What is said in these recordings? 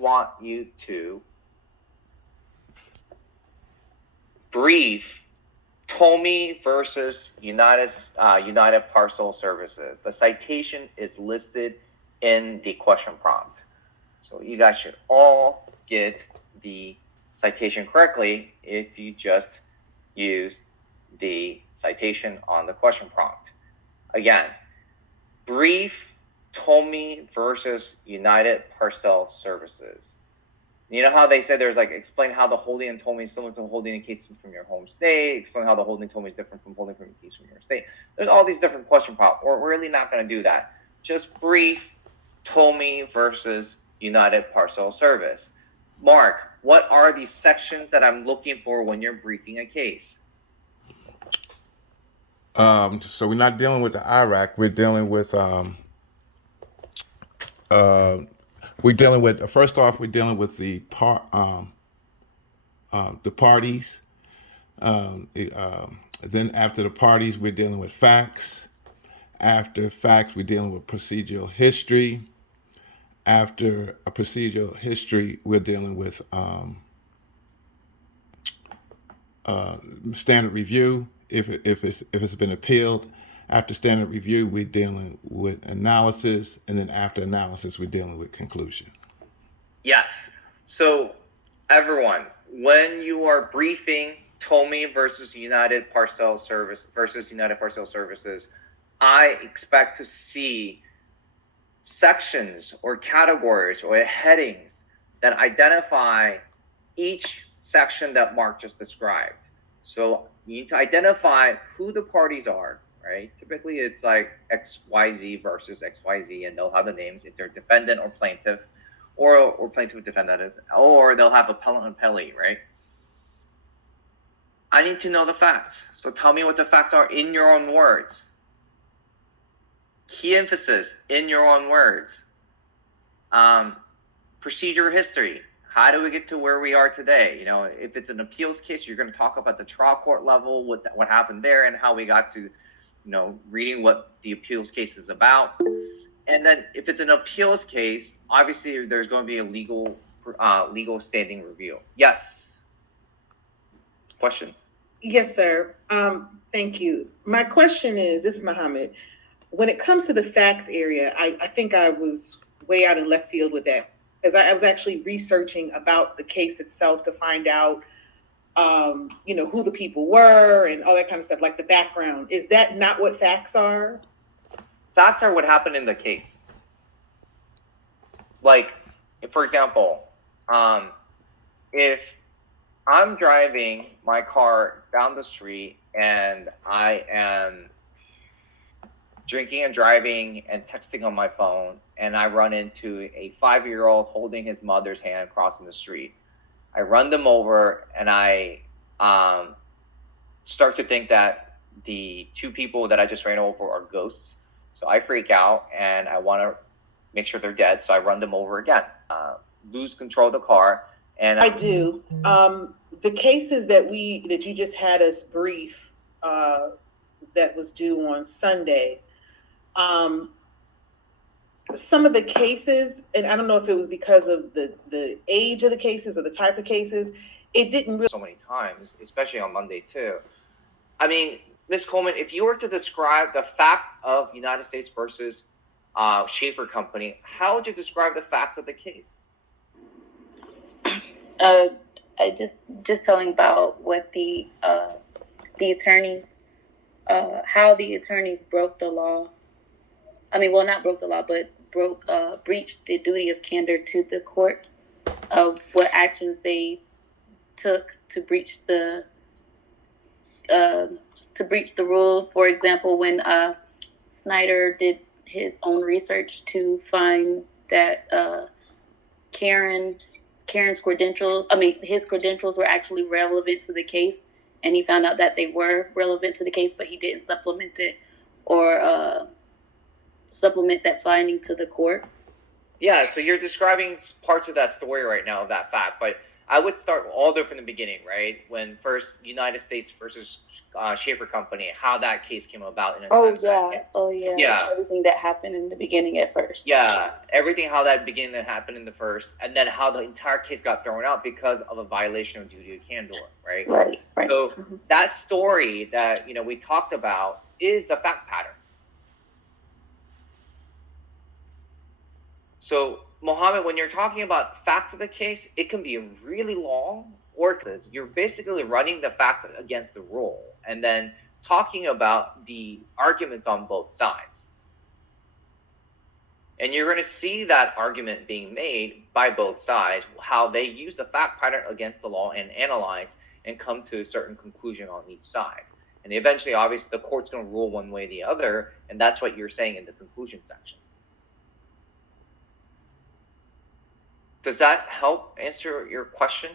want you to brief Tomy versus United Parcel Services. The citation is listed in the question prompt. So you guys should all get the citation correctly if you just use the citation on the question prompt. Again, brief Tomy versus United Parcel Services. You know how they said there's like, explain how the holding in Tomy is similar to holding in cases from your home state, explain how the holding in Tomy is different from holding from a case from your state. There's all these different question prompts. We're really not going to do that. Just brief Tomy versus United Parcel Service. Mark, what are the sections that I'm looking for when you're briefing a case? So we're not dealing with the IRAC. We're dealing with first off, we're dealing with the parties. Then after the parties, we're dealing with facts. After facts, we're dealing with procedural history. After a procedural history, we're dealing with standard review. If it's been appealed. After standard review, we're dealing with analysis, and then after analysis, we're dealing with conclusion. Yes. So everyone, when you are briefing Tomy versus United Parcel Services, I expect to see sections or categories or headings that identify each section that Mark just described. So you need to identify who the parties are, right? Typically it's like XYZ versus XYZ, and they'll have the names if they're defendant or plaintiff, or plaintiff defendant is, or they'll have appellant and appellee, right? I need to know the facts. So tell me what the facts are in your own words. Key emphasis in your own words. Procedure history. How do we get to where we are today? You know, if it's an appeals case, you're going to talk about the trial court level, what happened there, and how we got to, you know, reading what the appeals case is about. And then if it's an appeals case, obviously there's going to be a legal standing review. Yes. Question? Yes, sir. Thank you. My question is, this is Muhammad. When it comes to the facts area, I think I was way out in left field with that, because I was actually researching about the case itself to find out, you know, who the people were and all that kind of stuff, like the background. Is that not what facts are? Facts are what happened in the case. Like, for example, if I'm driving my car down the street and I am drinking and driving and texting on my phone, and I run into a 5-year-old holding his mother's hand crossing the street, I run them over, and I start to think that the two people that I just ran over are ghosts. So I freak out, and I want to make sure they're dead, so I run them over again. Lose control of the car. And I do. The cases that you just had us brief, that was due on Sunday, some of the cases, and I don't know if it was because of the age of the cases or the type of cases, it didn't really... So many times, especially on Monday too. I mean, Ms. Coleman, if you were to describe the fact of United States versus Schaefer Company, how would you describe the facts of the case? I just telling about what the attorneys, how the attorneys broke the law. I mean, well, not broke the law, but breached the duty of candor to the court. What actions they took to breach the rule. For example, when Snyder did his own research to find that Karen's credentials, his credentials were actually relevant to the case, and he found out that they were relevant to the case, but he didn't supplement it or supplement that finding to the court. Yeah, so you're describing parts of that story right now, of that fact, but I would start all the way from the beginning, right? When first United States versus Schaefer Company, how that case came about in a sense. Yeah. Everything that happened in the beginning at first. Yeah, everything how that began to happen in the first, and then how the entire case got thrown out because of a violation of duty of candor, right? Right. So that story that we talked about is the fact pattern. So Mohammed, when you're talking about facts of the case, it can be really long, or you're basically running the facts against the rule, and then talking about the arguments on both sides. And you're going to see that argument being made by both sides, how they use the fact pattern against the law and analyze and come to a certain conclusion on each side. And eventually, obviously, the court's going to rule one way or the other, and that's what you're saying in the conclusion section. Does that help answer your question?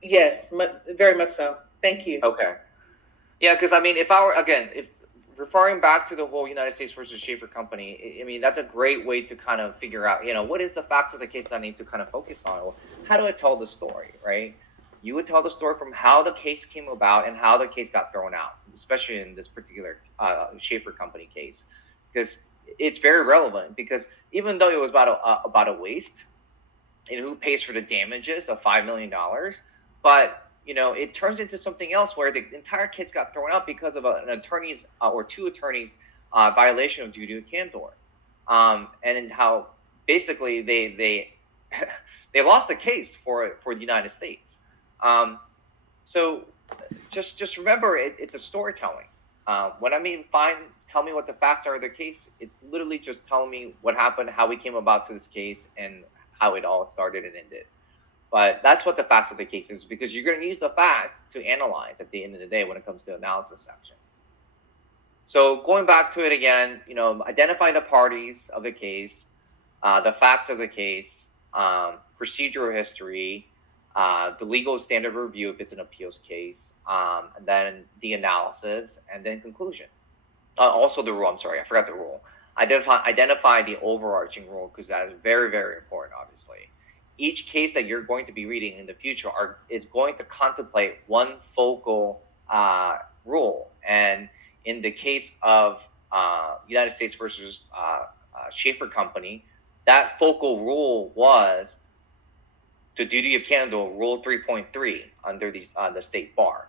Yes, very much so. Thank you. Okay. Yeah, because if referring back to the whole United States versus Schaefer Company, that's a great way to kind of figure out, what is the facts of the case that I need to kind of focus on? Well, how do I tell the story, right? You would tell the story from how the case came about and how the case got thrown out, especially in this particular Schaefer Company case, because it's very relevant. Because even though it was about a waste, and who pays for the damages of $5 million, but it turns into something else where the entire case got thrown out because of an attorney's or two attorneys' violation of duty of candor, and how basically they lost the case for the United States. So just remember, it's a storytelling. When tell me what the facts are of the case, it's literally just telling me what happened, how we came about to this case, and how it all started and ended. But that's what the facts of the case is, because you're going to use the facts to analyze at the end of the day when it comes to the analysis section. So going back to it again, identify the parties of the case, the facts of the case, procedural history, the legal standard review if it's an appeals case, and then the analysis, and then conclusion. Also the rule, I'm sorry, I forgot the rule. Identify the overarching rule, because that is very, very important, obviously. Each case that you're going to be reading in the future is going to contemplate one focal rule. And in the case of United States versus Schaefer Company, that focal rule was the duty of candor, Rule 3.3 under the state bar.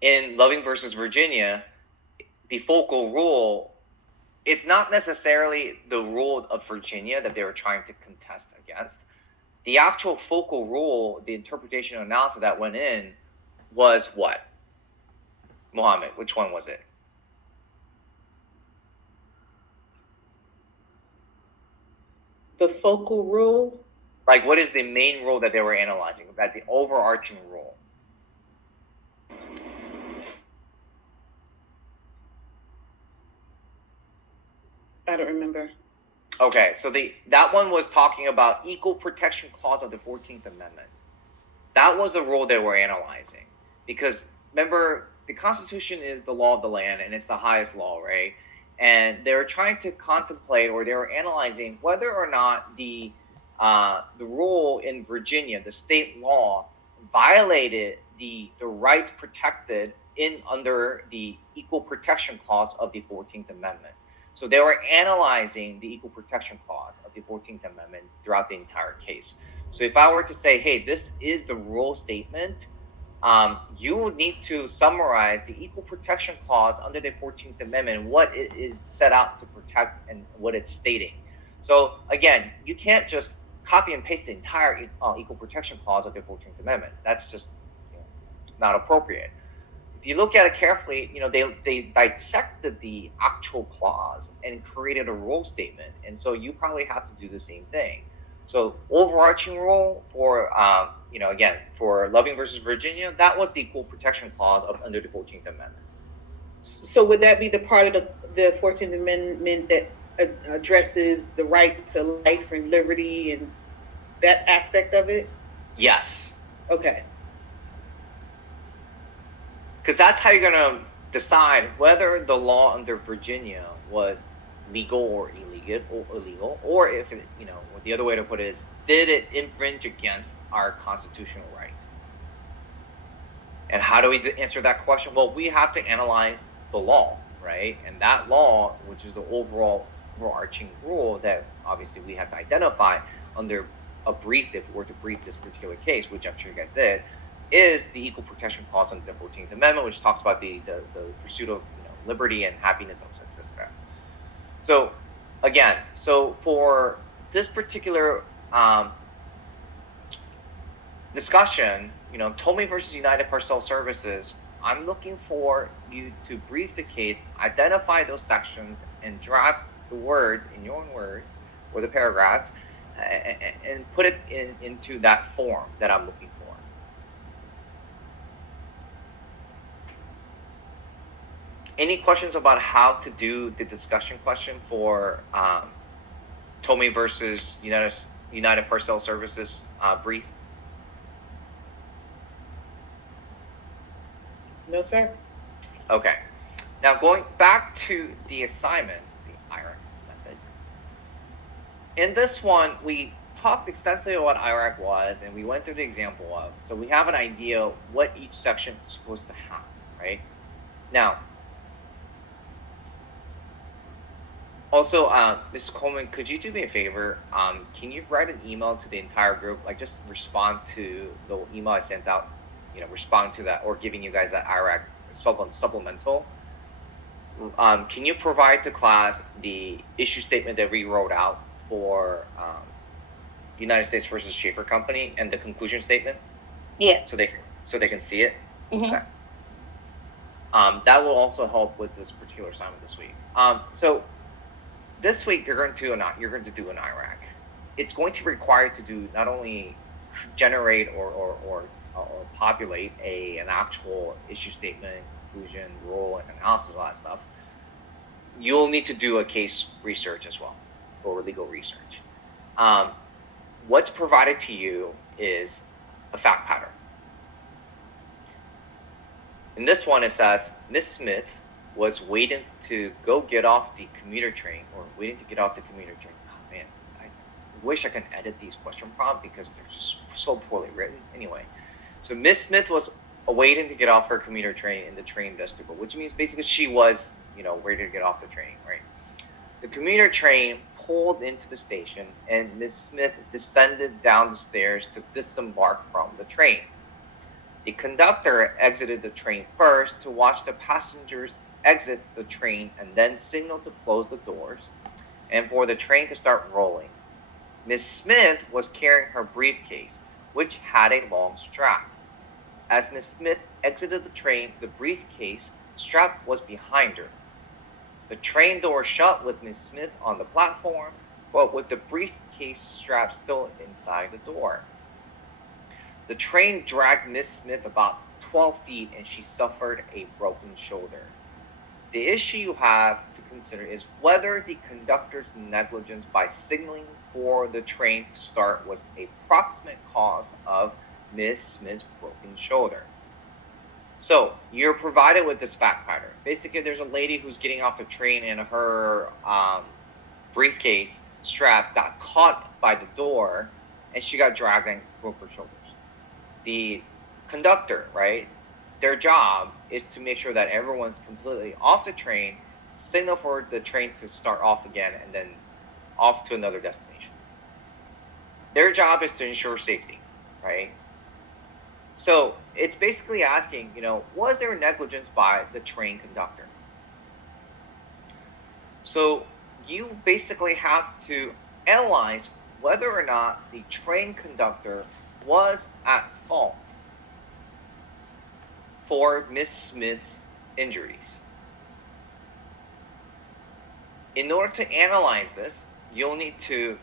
In Loving versus Virginia, the focal rule, it's not necessarily the rule of Virginia that they were trying to contest against. The actual focal rule, the interpretation and analysis that went in was what? Mohammed, which one was it? The focal rule? Like, what is the main rule that they were analyzing? That the overarching rule? I don't remember. Okay, so that one was talking about equal protection clause of the 14th Amendment. That was the rule they were analyzing. Because remember, the Constitution is the law of the land, and it's the highest law, right? And they were trying to contemplate, or they were analyzing whether or not the rule in Virginia, the state law, violated the rights protected under the equal protection clause of the 14th Amendment. So they were analyzing the equal protection clause of the 14th Amendment throughout the entire case. So if I were to say, hey, this is the rule statement, you would need to summarize the equal protection clause under the 14th Amendment, what it is set out to protect and what it's stating. So again, you can't just copy and paste the entire equal protection clause of the 14th Amendment. That's just not appropriate. If you look at it carefully, they dissected the actual clause and created a rule statement. And so you probably have to do the same thing. So overarching rule for, again, for Loving versus Virginia, that was the equal protection clause under the 14th Amendment. So would that be the part of the 14th Amendment that addresses the right to life and liberty and that aspect of it? Yes. Okay. Because that's how you're going to decide whether the law under Virginia was legal or illegal, or if it, the other way to put it is, did it infringe against our constitutional right? And how do we answer that question? Well, we have to analyze the law, right? And that law, which is the overarching rule that obviously we have to identify under a brief, if we were to brief this particular case, which I'm sure you guys did, is the Equal Protection Clause under the 14th Amendment, which talks about the pursuit of liberty and happiness, etc. So again, for this particular discussion, Tomy versus United Parcel Services, I'm looking for you to brief the case, identify those sections, and draft the words in your own words or the paragraphs, and put it into that form that I'm looking for. Any questions about how to do the discussion question for Tomy versus United Parcel Services brief? No, sir. Okay. Now going back to the assignment, the IRAC method. In this one, we talked extensively about what IRAC was, and we went through the example of. So we have an idea what each section is supposed to have, right? Now, also, Mrs. Coleman, could you do me a favor? Can you write an email to the entire group, like just respond to the email I sent out, respond to that, or giving you guys that IRAC supplemental? Can you provide to class the issue statement that we wrote out for United States versus Schaefer Company and the conclusion statement? Yes. So they can see it? Mm-hmm. Okay. That will also help with this particular assignment this week. So this week you're going to do an IRAC. It's going to require you to do not only generate or populate an actual issue statement, conclusion, rule, and analysis, all that stuff. You'll need to do a case research as well, or legal research. What's provided to you is a fact pattern. In this one, it says Miss Smith was waiting to go get off the commuter train, or waiting to get off the commuter train. Oh man, I wish I could edit these question prompts because they're so poorly written. Anyway, so Miss Smith was waiting to get off her commuter train in the train vestibule, which means basically she was, ready to get off the train, right? The commuter train pulled into the station, and Miss Smith descended down the stairs to disembark from the train. The conductor exited the train first to watch the passengers exit the train and then signaled to close the doors and for the train to start rolling. Miss Smith was carrying her briefcase, which had a long strap. As Miss Smith exited the train, the briefcase strap was behind her. The train door shut with Miss Smith on the platform, but with the briefcase strap still inside the door. The train dragged Miss Smith about 12 feet and she suffered a broken shoulder. The issue you have to consider is whether the conductor's negligence by signaling for the train to start was a proximate cause of Miss Smith's broken shoulder. So you're provided with this fact pattern. Basically, there's a lady who's getting off the train and her briefcase strap got caught by the door and she got dragged and broke her shoulders. The conductor, right, their job is to make sure that everyone's completely off the train, signal for the train to start off again, and then off to another destination. Their job is to ensure safety, right? So it's basically asking, was there negligence by the train conductor? So you basically have to analyze whether or not the train conductor was at fault for Miss Smith's injuries. In order to analyze this, you'll need to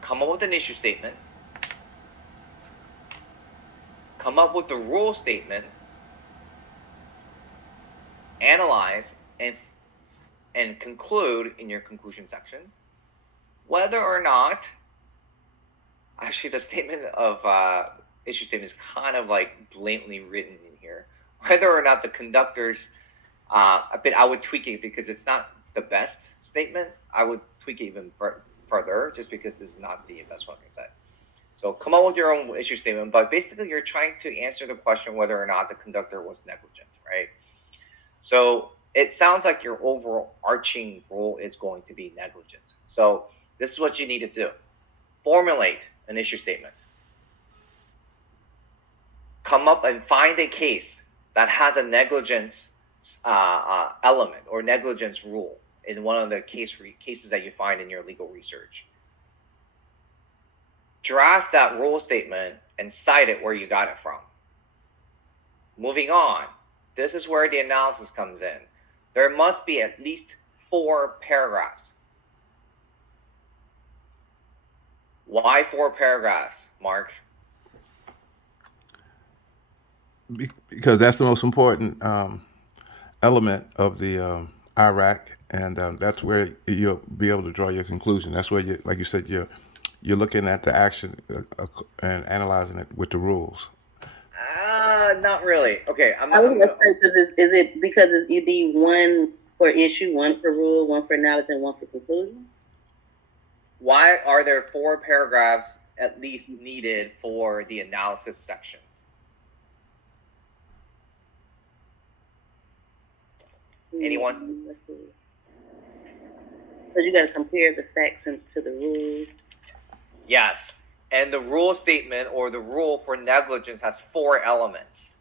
come up with an issue statement, come up with the rule statement, analyze, and conclude in your conclusion section whether or not, actually the statement of issue statement is kind of like blatantly written in here, whether or not the conductors, I would tweak it because it's not the best statement. I would tweak it even further, just because this is not the best one, like I said. So come up with your own issue statement, but basically you're trying to answer the question whether or not the conductor was negligent, right? So it sounds like your overarching rule is going to be negligence. So this is what you need to do. Formulate an issue statement. Come up and find a case that has a negligence element or negligence rule in one of the cases that you find in your legal research. Draft that rule statement and cite it where you got it from. Moving on, this is where the analysis comes in. There must be at least 4 paragraphs. Why 4 paragraphs, Mark? Because that's the most important element of the IRAC, and that's where you'll be able to draw your conclusion. That's where, you, like you said, you're looking at the action and analyzing it with the rules. Not really. Okay, I was gonna say, is it because you need one for issue, one for rule, one for analysis, and one for conclusion? Why are there 4 paragraphs at least needed for the analysis section? Anyone? So you got to compare the facts to the rules. Yes. And the rule statement or the rule for negligence has 4 elements.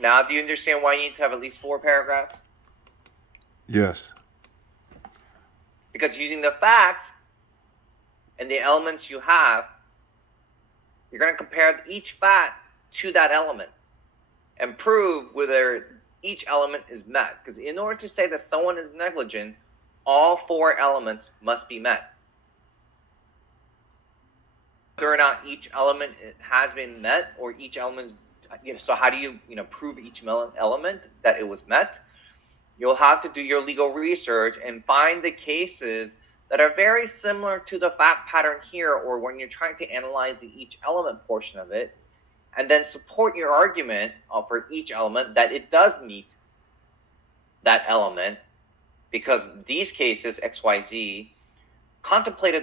Now, do you understand why you need to have at least 4 paragraphs? Yes. Because using the facts and the elements you have, you're going to compare each fact to that element and prove whether each element is met. Because in order to say that someone is negligent, all 4 elements must be met. Whether or not each element has been met, or each element, so how do you prove each element that it was met? You'll have to do your legal research and find the cases that are very similar to the fact pattern here, or when you're trying to analyze the each element portion of it, and then support your argument for each element that it does meet that element, because these cases, XYZ, contemplated